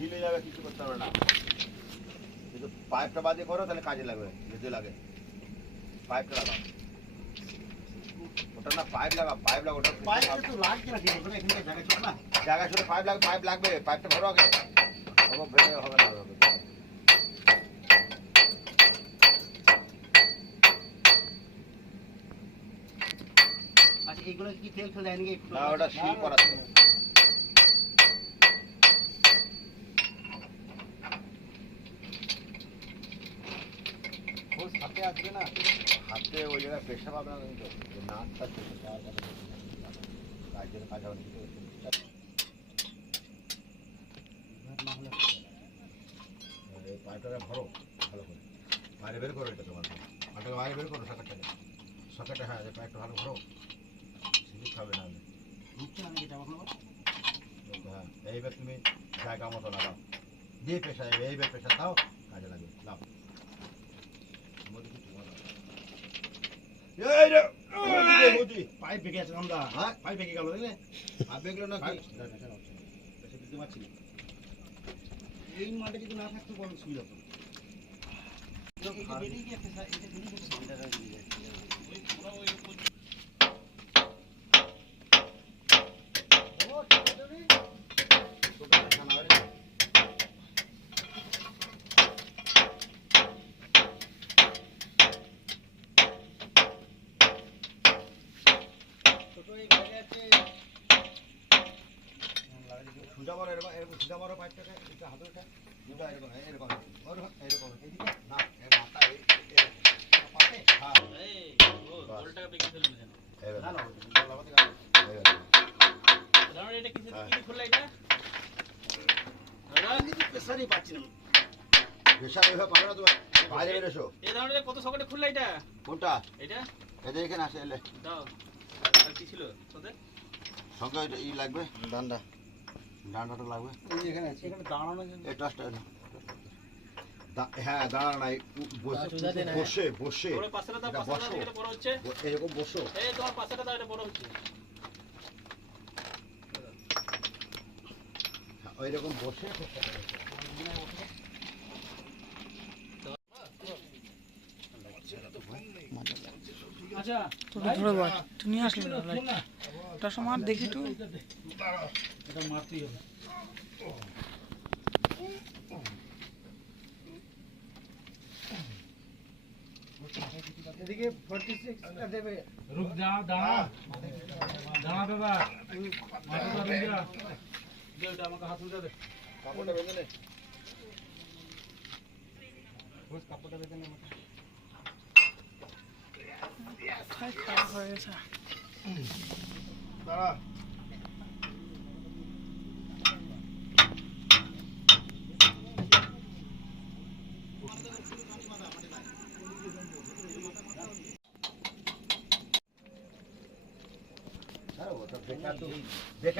হিলে যাবে কিছু করতে হবে না কিন্তু পাইপটা বাজে করো তাহলে কাজে লাগবে যদি লাগে পাইপটা লাগাও ওটা না পাইপ লাগা পাইপ লাগা ওটা জায়গা শুধু পাইপ লাগবে পাইপ লাগবে পাইপটা ভরো আগে ও ভেঙে হবে না হবে আচ্ছা এইগুলো কি তেল ফেল দেয় নাকি একটু না ওটা সিল করা হাতে আসবে না? হাতে ওই জায়গায় প্রেশার পাবে না কিন্তু নাকটা তার কাজ হবে ভরো ভালো করে। বাইরে বের করো এটা তোমার। বাইরে বের করো সকেটটাকে সকেটে হ্যাঁ পাইপটা ভালো ভরো সিলিপ খাবে না হলে। ঢুকছে না নাকি এটা কখনো হ্যাঁ এইবার তুমি জায়গা মতো লাগাও দিয়ে পেশা এইবার পেশা দাও কাজে লাগবে লাও মোদি কিছু বলো না। এই রে মোদি, মোদি পাইপ আছে আমরা হ্যাঁ গেল না বুঝতে পারছি এই মাঠে যদি না থাকতো বড় সুবিধা হতো বেরিয়ে গিয়েছে স্যার এটা বেরিয়ে গেছে এটা বেরিয়ে গেছে ছোট এই বাইরে আছে সুজা মারো এরকম এরকম সুজা মারো পাইপটাকে এটা হাতে উঠে দুটো এরকম এরকম ওর এরকম এদিকে না এর। হ্যাঁ কত সকেটে খুললা এটা কোনটা এটা এখানে আসে এলে দাও কি ছিল তোদের সঙ্গে ই লাগবে ডান্ডা ডান্ডাটা লাগবে? এই এখানে আছে। এখানে দাঁড়ানো এই হ্যাঁ দাঁড়া নাই বসে বসে বসে। ওর পাশেটা দাও এটা পাশেটা বসো। এটা এরকম বসো। এই তোমার পাশেটা দাও এটা বড় হচ্ছে। ওই রকম বসে। আচ্ছা তুই নিয়ে আসলি ওটা সময় দেখি তুই এটা মারতেই হবে এদিকে 46 দেবে। রুক যা দাঁড়া। দাঁড়া বাবা মাথা ধরে যা দে ওটা আমাকে হাত উঠে দে। কাপড়টা বেঁধে নে। কাপড়টা বেঁধে নে খাই খারাপ হয়ে দাঁড়া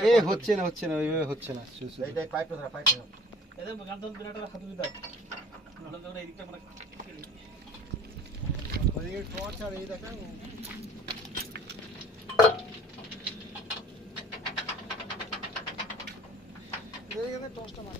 এ হচ্ছে না হচ্ছে না ওইভাবে হচ্ছে না এইটাই পাইপটা ধরা পাইপটা ধরা গান বিরাট হাত এই দিকটা মানে ওইদিকে টর্চ আর এই দেখা টর্চটা মার